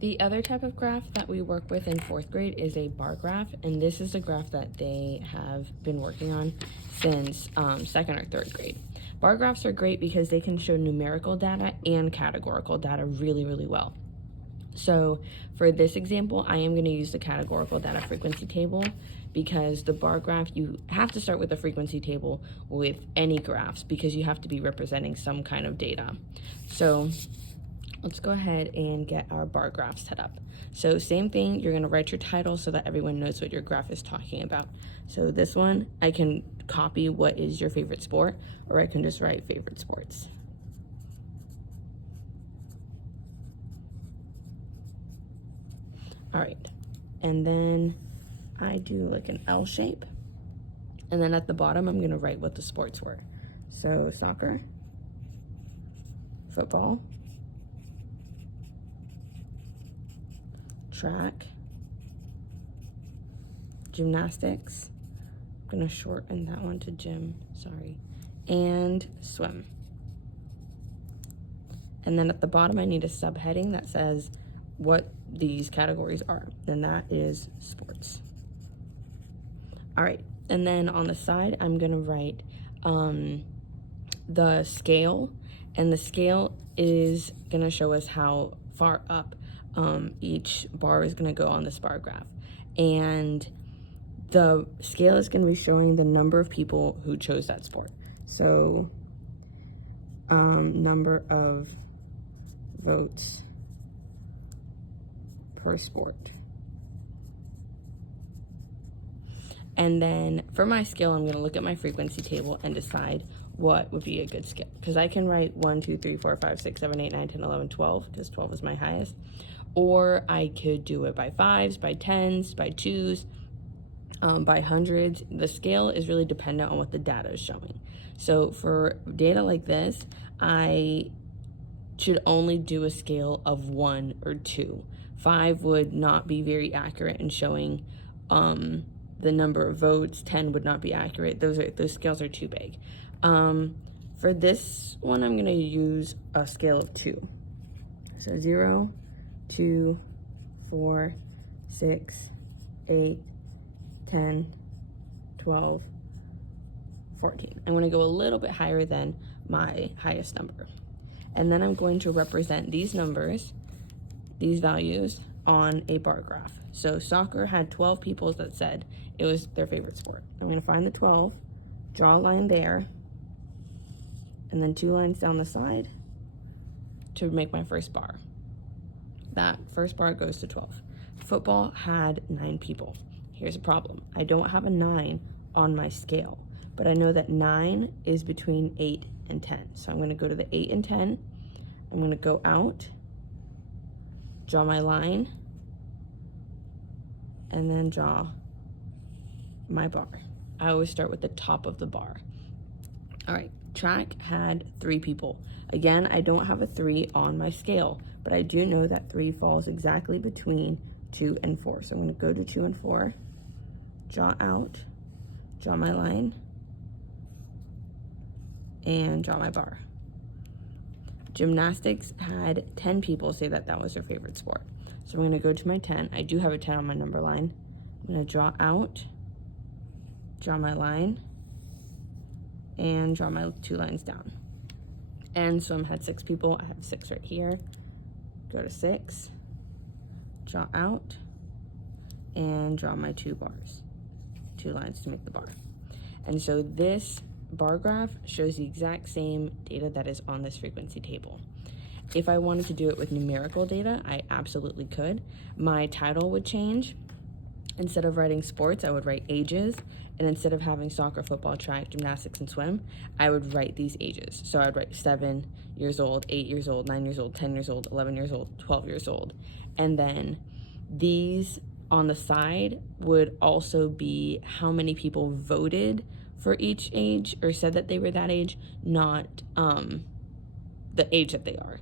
The other type of graph that we work with in 4th grade is a bar graph, and this is a graph that they have been working on since 2nd or 3rd grade. Bar graphs are great because they can show numerical data and categorical data really, really well. So for this example, I am going to use the categorical data frequency table, because the bar graph, you have to start with the frequency table with any graphs because you have to be representing some kind of data. So let's go ahead and get our bar graph set up. So same thing, you're gonna write your title so that everyone knows what your graph is talking about. So this one, I can copy what is your favorite sport, or I can just write favorite sports. All right, and then I do like an L shape. And then at the bottom, I'm gonna write what the sports were. So soccer, football, track, gymnastics, I'm gonna shorten that one to gym, sorry, and swim. And then at the bottom, I need a subheading that says what these categories are, and that is sports. All right, and then on the side, I'm gonna write the scale, and the scale is gonna show us how far up each bar is gonna go on this bar graph. And the scale is gonna be showing the number of people who chose that sport. So number of votes per sport. And then for my scale, I'm gonna look at my frequency table and decide what would be a good scale. Because I can write 1, 2, 3, 4, 5, 6, 7, 8, 9, 10, 11, 12, because 12 is my highest. Or I could do it by 5s, by 10s, by 2s, by hundreds. The scale is really dependent on what the data is showing. So for data like this, I should only do a scale of 1 or 2. 5 would not be very accurate in showing the number of votes. 10 would not be accurate. Those scales are too big. For this one, I'm gonna use a scale of 2. So 0, 2, 4, 6, 8, 10, 12, 14. I'm gonna go a little bit higher than my highest number. And then I'm going to represent these numbers, these values, on a bar graph. So soccer had 12 people that said it was their favorite sport. I'm gonna find the 12, draw a line there, and then 2 lines down the side to make my first bar. That first bar goes to 12. Football had 9 people. Here's a problem. I don't have a 9 on my scale, but I know that 9 is between 8 and 10. So I'm gonna go to the 8 and 10. I'm gonna go out, draw my line, and then draw my bar. I always start with the top of the bar. All right, track had 3 people. Again, I don't have a 3 on my scale, but I do know that 3 falls exactly between 2 and 4. So I'm gonna go to 2 and 4, draw out, draw my line, and draw my bar. Gymnastics had 10 people say that that was their favorite sport. So I'm gonna go to my 10. I do have a 10 on my number line. I'm gonna draw out, draw my line, and draw my 2 lines down. And swim had 6 people. I have 6 right here. Go to 6, draw out, and draw my 2 bars, 2 lines to make the bar. And so this bar graph shows the exact same data that is on this frequency table. If I wanted to do it with numerical data, I absolutely could. My title would change. Instead of writing sports, I would write ages. And instead of having soccer, football, track, gymnastics, and swim, I would write these ages. So I'd write 7 years old, 8 years old, 9 years old, 10 years old, 11 years old, 12 years old. And then these on the side would also be how many people voted for each age or said that they were that age, not the age that they are.